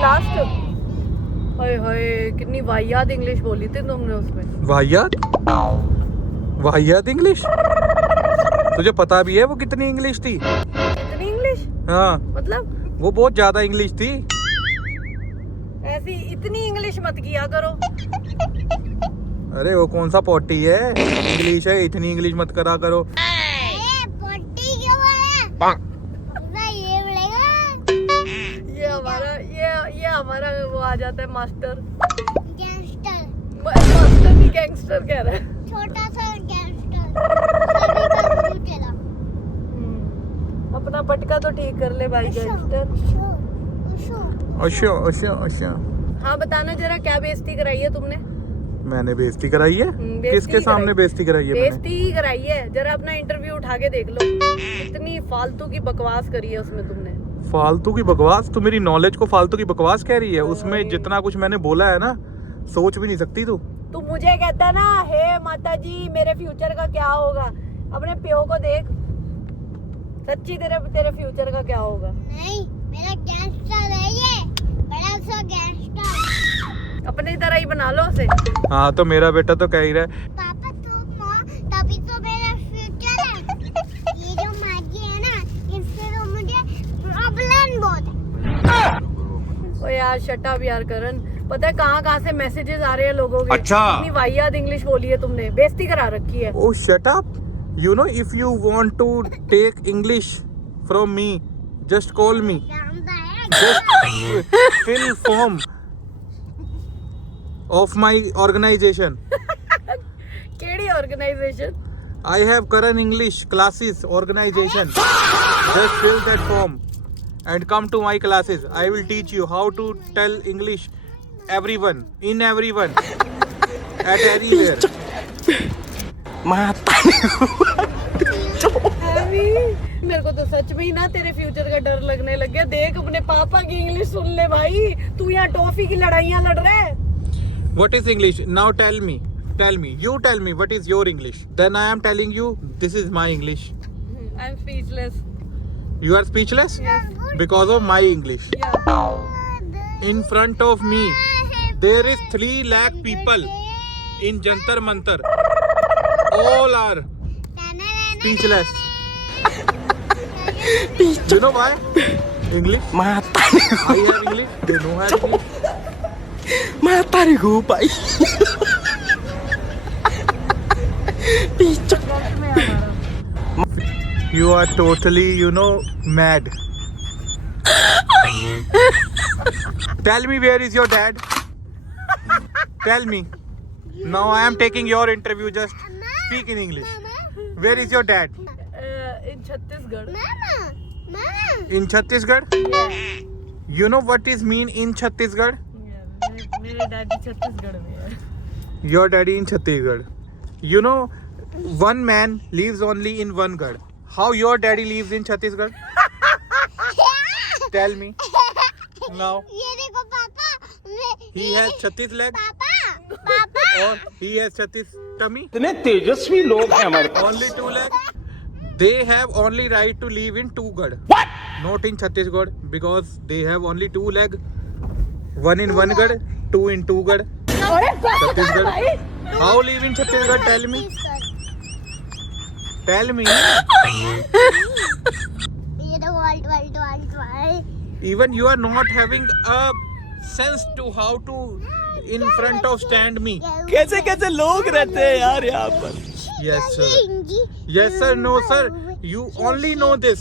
Last. हाय हाय कितनी वाहियात English बोली थी तुमने उसमें। वाहियात वाहियात इंग्लिश। तुझे पता भी है वो कितनी इंग्लिश थी? कितनी इंग्लिश हाँ, मतलब? वो बहुत ज्यादा इंग्लिश थी। ऐसी इतनी इंग्लिश मत किया करो। अरे वो कौन सा पोटी है, इंग्लिश है, इतनी इंग्लिश मत करा करो। पोटी क्यों है? ये हमारा वो आ जाता है मास्टर। गैंगस्टर, मास्टर नहीं गैंगस्टर कह रहा है। छोटा सा गैंगस्टर, सभी का गुरु चला। अपना पटका तो ठीक कर ले भाई गैंगस्टर। अच्छा। हाँ बताना जरा क्या बेइज्जती कराई है तुमने? मैंने बेइज्जती कराई है? बेइज्जती किसके ही सामने कराई। बेइज्जती कराई है? मैंने बेइज्जती ही कराई है। जरा अपना इंटरव्यू उठा के देख लो, इतनी फालतू की बकवास करी है उसमें तुमने। फालतू की बकवास? तू मेरी नॉलेज को फालतू की बकवास कह रही है? उसमें जितना कुछ मैंने बोला है ना, सोच भी नहीं सकती तू। तू मुझे कहता है ना, हे माता जी मेरे फ्यूचर का क्या होगा? अपने प्यो को देख, सच्ची तेरे फ्यूचर का क्या होगा? नहीं, मेरा गैंगस्टर है ये, बड़ा सा गैंगस्टर। अपनी तरह ही बना लो उसे। हाँ तो मेरा बेटा तो कह ही रहा है। पापा तभी तो मेरा फ्यूचर है। ये जो मैगी है ना, इससे तो मुझे प्रॉब्लम बहुत है। ओ यार शट अप यार करण, पता है कहाँ से मैसेजेस आ रहे हैं लोगों के। अच्छा। इतनी वाहियात इंग्लिश बोली है तुमने, बेइज्जती करा रखी है। Oh, shut up. You know, if you want to take English from me, just call me. जानता है? Just fill form of my organization. केड़ी organisation? I have Karan English classes organization. Just fill that form and come to my classes. I will teach you how to tell English everyone, in everyone, at anywhere. मेरे को तो सच में ही ना तेरे future का डर लगने लग गया। देख अपने पापा की इंग्लिश सुन ले भाई, तू यहाँ टॉफी की लड़ाइयाँ लड़ रहा है। What is English? Now tell me. You tell me what is your English. Then I am telling you this is my English. I am speechless. You are speechless because of my English. In front of me, there is 3 lakh people in Jantar Mantar. All are speechless. You know why? English. Mata I have English. They don't have English. mata nih gue pak. Picok. You are totally, mad. Tell me where is your dad? Tell me. Now I am taking your interview. Just speak in English. Where is your dad? In Chhattisgarh. Mama, In Chhattisgarh? You know what is mean in Chhattisgarh? मेरे daddy Chhattisgarh में है। Your daddy in Chhattisgarh. You know, one man lives only in one gad. How your daddy lives in Chhattisgarh? Tell me. Now. ये देखो पापा, He has 36 legs पापा, or he has 36 tummy? इतने तेजस्वी लोग हैं हमारे पास। Only 2 legs? They have only right to live in 2 gad. What? Not in Chhattisgarh because they have only 2 legs. 1 in 1 gad, 2 in 2 gad. Chhattisgarh. How live in Chhattisgarh? Tell me. Tell me. ये तो world. Even you are not having a sense to how to in front of stand me. कैसे कैसे लोग रहते हैं यार यहाँ पर। Yes sir. Yes sir. No sir. You only know this.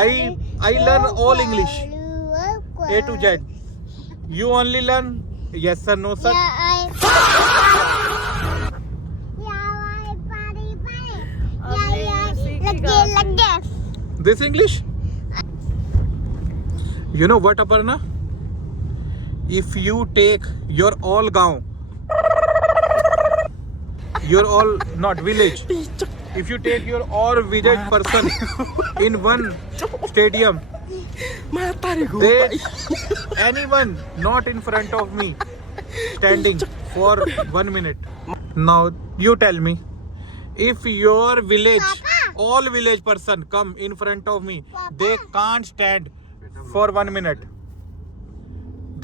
I learn all English. A to Z. You only learn yes sir, no sir. लग गया। This English? You know what, Aparna? If you take your all gaon, your all not village. If you take your all village person in one stadium, Mata nih gue pak. they anyone not in front of me standing for 1 minute. Now you tell me, if your village all village person come in front of me, they can't stand for 1 minute.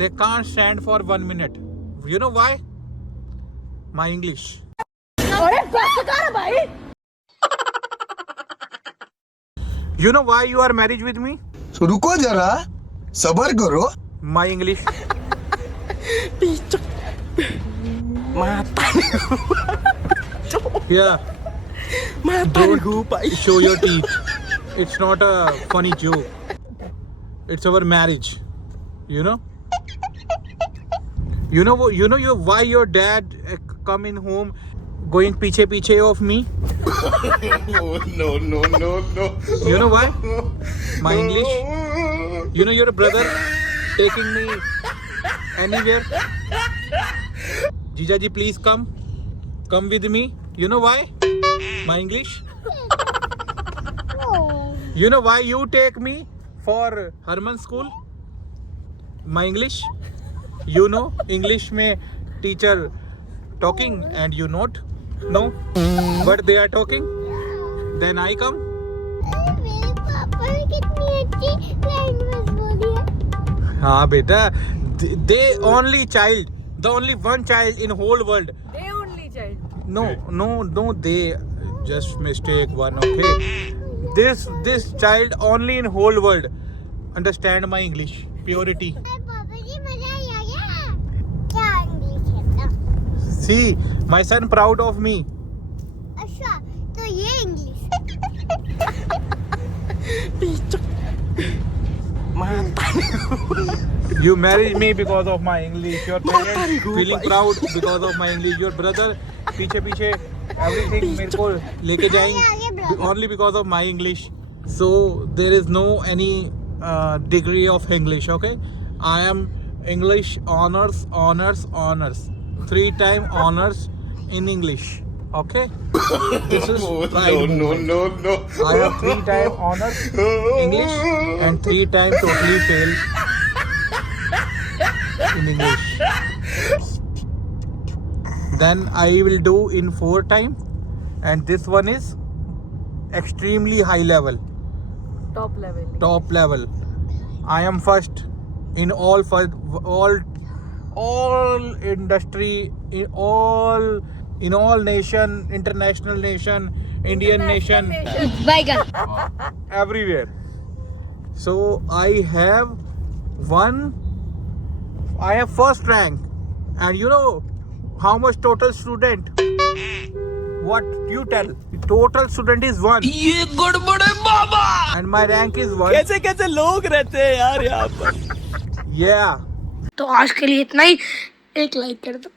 They can't stand for 1 minute. You know why? My English. You know why you are married with me? रुको जरा सबर करो My English. Mata Yeah. Matariku, Pak. Show your teeth. It's not a funny joke. It's our marriage. You know? You know why your dad come in home going piche of me? no You know why? My English. You know your brother taking me anywhere. Jijaji, please come. Come with me. You know why? My English. You know why you take me for Harman school? My English. You know English में teacher talking and you not know but they are talking. Then I come. मेरे पापा ने कितनी अच्छी language बोली है हाँ बेटा, they only child, the only one child in whole world. They only child. No, they just mistake one. Okay, this child only in whole world understand my English purity. पापा जी मजा आ गया क्या इंग्लिश है ना See, my son proud of me. अच्छा तो ये English You married me because of my English. Your parents feeling proud because of my English. Your brother पीछे everything मेरे को लेके जाएंगे only because of my English. So there is no any degree of English. Okay, I am English honors. 3-time honors in English. Okay, this is pride moment. I have 3-time honors English and 3-time totally fail in English. Then I will do in 4-time, and this one is extremely high level, Top level. I am first in all industry, in all nation, international nation, Indian nation, everywhere. So I have first rank, and you know how much total student? What you tell? Total student is 1 ये गड़बड़ है बाबा and my rank is 1. कैसे लोग रहते हैं यार यहाँ पर Yeah. तो आज के लिए इतना ही एक लाइक कर दो